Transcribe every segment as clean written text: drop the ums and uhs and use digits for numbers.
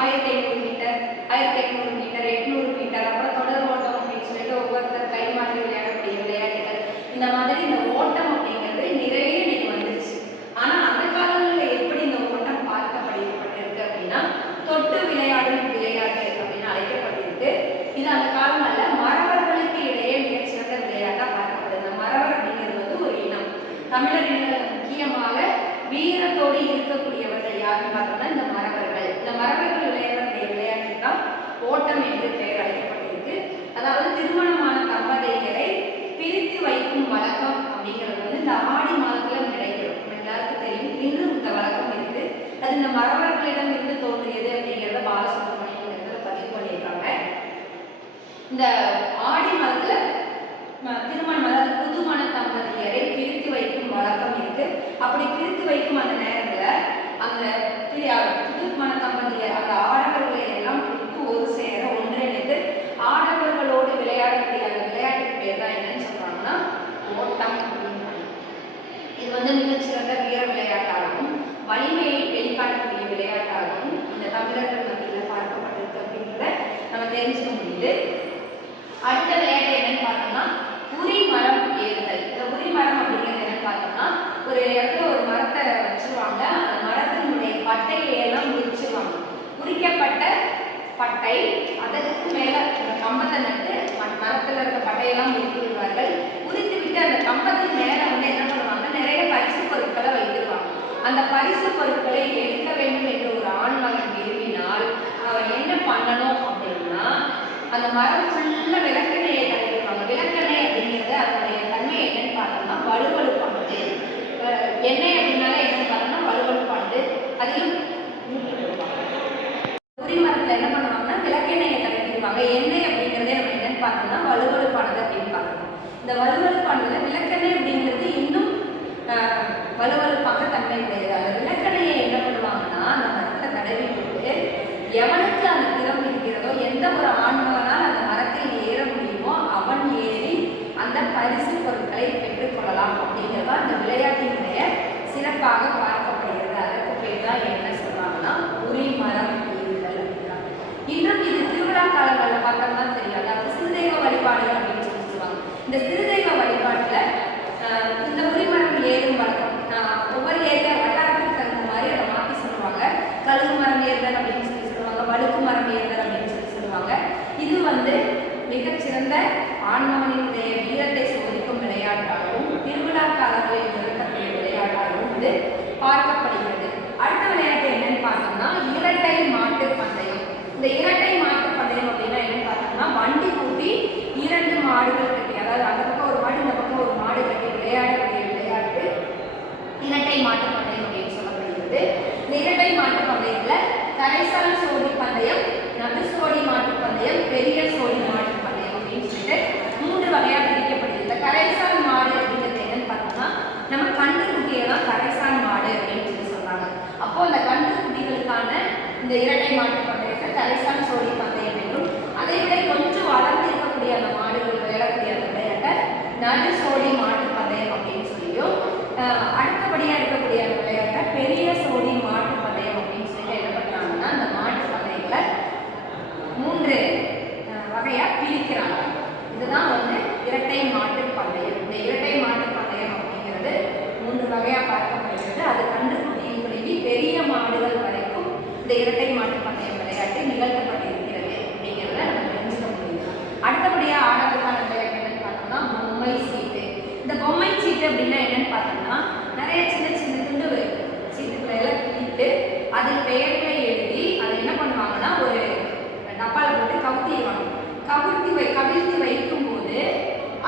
1500 metre, 1800 metre, 800 metre, அப்புறம் தொடர் ஓட்டம் அப்படின்னு சொல்லிட்டு ஒவ்வொருத்தர் கை மாதிரி விளையாடக்கூடிய விளையாட்டுகள். இந்த மாதிரி இந்த ஓட்டம் அப்படிங்கிறது நிறைய இன்னைக்கு வந்துருச்சு. ஆனா அந்த காலங்களில் எப்படி இந்த ஓட்டம் பார்க்கப்பட்டிருக்கு அப்படின்னா தொட்டு விளையாடும் விளையாட்டு அப்படின்னு அழைக்கப்பட்டிருக்கு. இது அந்த காலங்களில் மறவர்களுக்கு இடையே மிகச்சிறந்த விளையாட்டா பார்க்கப்படுது. இந்த மறவர் அப்படிங்கிறது வந்து ஒரு இனம். தமிழர் இனங்கள் முக்கியமாக வீரத்தோடு இருக்கக்கூடியவர்கள் யாருன்னு பார்த்தோம்னா இந்த மறவர்கள். இந்த மறவர்கள் விளையாடக்கூடிய விளையாட்டு தான் ஓட்டம் என்று பெயர் அழைக்கப்பட்டிருக்கு. அதாவது திருமணமான தம்பதியரை பிரித்து வைக்கும் வழக்கம் அப்படிங்கிறது வந்து இந்த ஆடி மாதத்துல நடைபெறும். எல்லாருக்கும் தெரியும், இன்றும் இந்த வழக்கம் இருக்கு. அது இந்த மறவர்களிடம் இருந்து தோன்றியது அப்படிங்கிறத பாலசுப்ரமணியம் பதிவு பண்ணியிருக்காங்க. இந்த ஆடி மாதத்துல திருமணம், அதாவது புதுமண தம்பதியரை பிரித்து வைக்கும் வழக்கம் இருக்கு. அப்படி பிரித்து வைக்கும் அந்த நேரத்துல அந்த புதுமண தம்பதியர் அந்த ஆடவர்களை எல்லாம் பிரித்து ஒரு சேர ஒன்றிணைத்து ஆடவர்களோடு விளையாடக்கூடிய அந்த விளையாட்டுக்கு பேர் தான் என்னன்னு சொல்றாங்கன்னா ஓட்டம் அப்படின்னு. இது வந்து மிகச்சிறந்த வீர விளையாட்டாகவும் வலிமையை வெளிக்காட்டக்கூடிய விளையாட்டாகவும் இந்த தமிழர்கள் மத்தியில் பார்க்கப்பட்டிருக்கு அப்படின்றத நம்ம தெரிஞ்சுக்க முடியுது. அடுத்த விளையாட்டு என்னன்னு பார்த்தோம்னா உரி மரம் ஏறுதல். இந்த உரி மரம் அப்படிங்கிறது என்னன்னு பார்த்தோம்னா ஒரு இடத்துல ஒரு மரத்தை வச்சிருவாங்க. அந்த மரத்தினுடைய பட்டையை எல்லாம் உரிச்சிருவாங்க. உரிக்கப்பட்ட பட்டை அதற்கு மேல அந்த கம்பத்தை நட்டு மரத்துல இருக்க பட்டையெல்லாம் உரித்து விடுவார்கள். உரித்து விட்டு அந்த கம்பத்தின் மேல வந்து என்ன பண்ணுவாங்க, நிறைய பரிசு பொருட்களை வைத்திருவாங்க. அந்த பரிசு பொருட்களை எடுக்க வேண்டும் என்று ஒரு ஆண் மகன் விரும்பினால் அவன் என்ன பண்ணணும் அப்படின்னா அந்த மரம் ஃபுல்லா விளக்கெண்ணையை கலக்கிடுவாங்க. விளக்கெண்ணெய் அப்படிங்கிறது அதனுடைய தன்மை என்னன்னு பார்த்தோம்னா வலுவழுப்பானது. எண்ணெய் அப்படின்னால என்னன்னு பார்த்தோம்னா வலுவழுப்பானது. அதிலும் உரி மரத்துல என்ன பண்ணுவாங்கன்னா விளக்கெண்ணெயை கலக்கிடுவாங்க. எண்ணெய் அப்படிங்கிறதே நம்ம என்னன்னு பார்த்தோம்னா வலுவழுப்பானது அப்படின்னு பார்க்கணும். இந்த வலுவழுப்பானதுல விளக்கெண்ணெய் அப்படிங்கிறது இன்னும் வலுவழுப்பாக தன்மை உடையது. அந்த விளக்கெண்ணையை என்ன பண்ணுவாங்கன்னா அந்த மரத்துல தடவி போட்டு எவனுக்கு அந்த திறம் இருக்கிறதோ, எந்த ஒரு ஆண்மகனால் அந்த மரத்தில் ஏற முடியுமோ அவன் ஏறி அந்த பரிசு பொருட்களை பெற்றுக்கொள்ளலாம் அப்படிங்கிறதா அந்த விளையாட்டினுடைய சிறப்பாக பார்க்கப்படுகிறது. அதற்கு பேர் தான் என்ன சொல்றாங்கன்னா உரி மரம் ஏறுதல் அப்படிங்கிறாங்க. இன்னும் இது திருவிழா காலங்களில் பார்த்தோம்னா தெரியாது. அதாவது சிறுதெய்வ வழிபாடுகள் அப்படின்னு சொல்லுவாங்க. இந்த சிறுதெய்வ வழிபாட்டுல இந்த உரிமரம் ஏறும் வழக்கம் ஒவ்வொரு ஏரியா வட்டாரத்துக்கு தகுந்த மாதிரி அதை மாற்றி சொல்லுவாங்க. கழுகு மரம் ஏறுதல் அப்படின்னு சொல்லி சொல்லுவாங்க, வழுக்கு மரம் ஏறுதல் அப்படின்னு சொல்லி சொல்லுவாங்க. இது வந்து மிகச்சிறந்த ஆண்மகனினுடைய வீரத்தை சோதிக்கும் விளையாட்டாகவும் திருவிழா காலங்களில் நிறுத்தக்கூடிய விளையாட்டாகவும் இது பார்க்கப்படுகிறது. அடுத்த விளையாட்டு என்னன்னு பார்த்தோம்னா இரட்டை மாட்டு பந்தயம். இந்த இரட்டை மாட்டு பந்தயம் அப்படின்னா என்னன்னு பார்த்தோம்னா வண்டி பூட்டி இரண்டு மாடுகள் கட்டி, அதாவது அந்த பக்கம் ஒரு மாடு இந்த பக்கம் ஒரு மாடு கட்டி விளையாடக்கூடிய விளையாட்டு இரட்டை மாட்டு பந்தயம் அப்படின்னு சொல்லப்படுகிறது. இந்த இரட்டை மாட்டு பந்தயத்துல கரைசால் சோடி பந்தயம், நடு சோடி மாட்டு பந்தயம், பெரிய சோடி மாட்டு பந்தயம் அப்படின்னு சொல்லிட்டு 3 வகையா பிரிக்கப்படுது. இந்த கரைசால் மாடு அப்படிங்கிறது என்னன்னு பார்த்தோம்னா நம்ம கன்று குட்டியெல்லாம் கரைசால் மாடு அப்படின்னு சொல்லி சொல்றாங்க. அப்போ அந்த கன்று குட்டிகளுக்கான இந்த இரட்டை மாட்டு பந்தயத்தை கரைசால் சோடி பந்தயம் என்றும், அதை விட கொஞ்சம் வளர்ந்து இருக்கக்கூடிய அந்த மாடுகள் விளையாடக்கூடிய அந்த விளையாட்டை நடு சோடி மாட்டு பந்தயம் அப்படின்னு சொல்லியும், அடுத்தபடியா இருக்கக்கூடிய அந்த விளையாட்டை பெரிய சோடி மாட்டு பந்தயம் அப்படின்னு சொல்லிட்டு என்ன பண்றாங்கன்னா அந்த மாட்டு பந்தயங்களை 3 வகையா பிரிக்கிறாங்க. இதுதான் வந்து இரட்டை மாட்டு பந்தயம். இந்த இரட்டை மாட்டு பந்தயம் அப்படிங்கிறது 3 வகையா பார்க்கப்படுகிறது. அது கன்றுக்குட்டியில் தொடங்கி பெரிய மாடுகள் வரைக்கும் இந்த இரட்டை மாட்டு பந்தயம் விளையாட்டு நிகழ்த்தப்பட்டிருக்கிறது அப்படிங்கிறத நம்ம தெரிஞ்சுக்க முடியும். அடுத்தபடியா ஆடவருக்கான விளையாட்டு என்னன்னு பார்த்தோம்னா பொம்மை சீட்டு. இந்த பொம்மை சீட்டு அப்படின்னா என்னன்னு பார்த்தோம்னா நிறைய சின்ன சின்ன துண்டு சீட்டுக்களை எல்லாம் கிழித்து அதில் பெயர்களை எழுதி அதை என்ன பண்ணுவாங்கன்னா ஒரு டப்பால போட்டு கவிழ்த்திடுவாங்க. கவிழ்த்தி வைக்கும் போது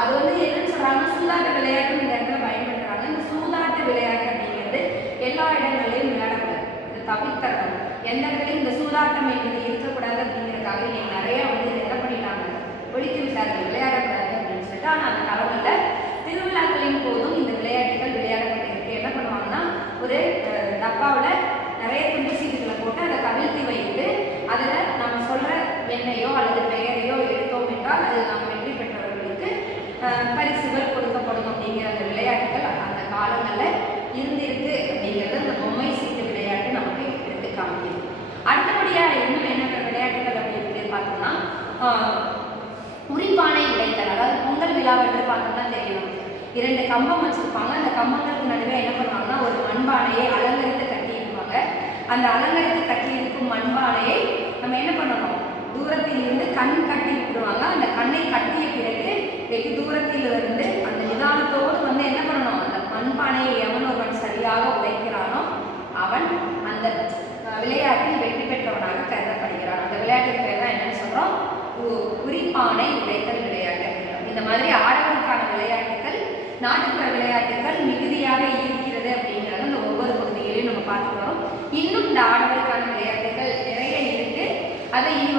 அது வந்து என்னன்னு சொல்றாங்க சூதாட்ட விளையாட்டு இந்த இடத்துல பயன்படுத்துறாங்க. இந்த சூதாட்ட விளையாட்டு அப்படிங்கிறது எல்லா இடங்களையும் விளையாடக்கூடாது, இது தவிர்த்தரணும். எந்த இடத்துலையும் இந்த சூதாட்டம் என்பது இருக்கக்கூடாது அப்படிங்கிறதுக்காக இன்னைக்கு நிறைய வந்து இதை என்ன பண்ணிட்டாங்க, ஒழித்து விட்டார்கள், விளையாடக்கூடாது அப்படின்னு சொல்லிட்டு. ஆனால் அந்த காலங்களில் திருவிழாக்களின் போதும் இந்த விளையாட்டுகள் விளையாடப்பட்டிருக்கு. என்ன பண்ணுவாங்கன்னா ஒரு டப்பாவில் நிறைய துண்டு சீட்டுகளை போட்டு அதை கவிழ்த்தி வைத்து அதில் நம்ம சொல்கிற எண்ணையோ அல்லது பெயரையோ எடுத்தோம் என்றால் அது நாம் வெற்றி பெற்றவர்களுக்கு பரிசுகள் கொடுக்கப்படும் அப்படிங்கிற அந்த விளையாட்டுகள் அந்த காலங்களில் இருந்திருக்கு அப்படிங்கிறது அந்த பொம்மை சீட்டு விளையாட்டு நமக்கு எடுத்து காமிக்குது. அடுத்தபடியாக இன்னும் 2 கம்பம் வச்சிருப்பாங்க. அந்த கம்பங்களுக்கு நடுவே என்ன பண்ணுவாங்கன்னா ஒரு மண்பானையை அலங்கரித்து கட்டியிருப்பாங்க. அந்த அலங்கரித்து கட்டியிருக்கும் மண்பானையை நம்ம என்ன பண்ணணும், தூரத்தில் இருந்து கண் கட்டி விட்டுருவாங்க. அந்த கண்ணை கட்டிய பிறகு வெகு தூரத்தில் இருந்து அந்த நிதானத்தோடு வந்து என்ன பண்ணணும், அந்த மண்பானையை எவன் ஒருவன் சரியாக உடைக்கிறானோ அவன் அந்த விளையாட்டில் வெற்றி பெற்றவனாக கருதப்படுகிறான். அந்த விளையாட்டுக்கு பேர் தான் என்னன்னு சொல்றோம், குறிப்பானை உடைத்தல் விளையாட்டு. இந்த மாதிரி ஆடவருக்கான விளையாட்டுகள், நாட்டுப்புற விளையாட்டுகள் மிகுதியாக இருக்கிறது அப்படிங்கிறது அந்த ஒவ்வொரு பகுதிகளையும் நம்ம பார்த்து வரோம். இன்னும் இந்த ஆடவருக்கான விளையாட்டுகள் நிறைய இருக்கு. அதை இனி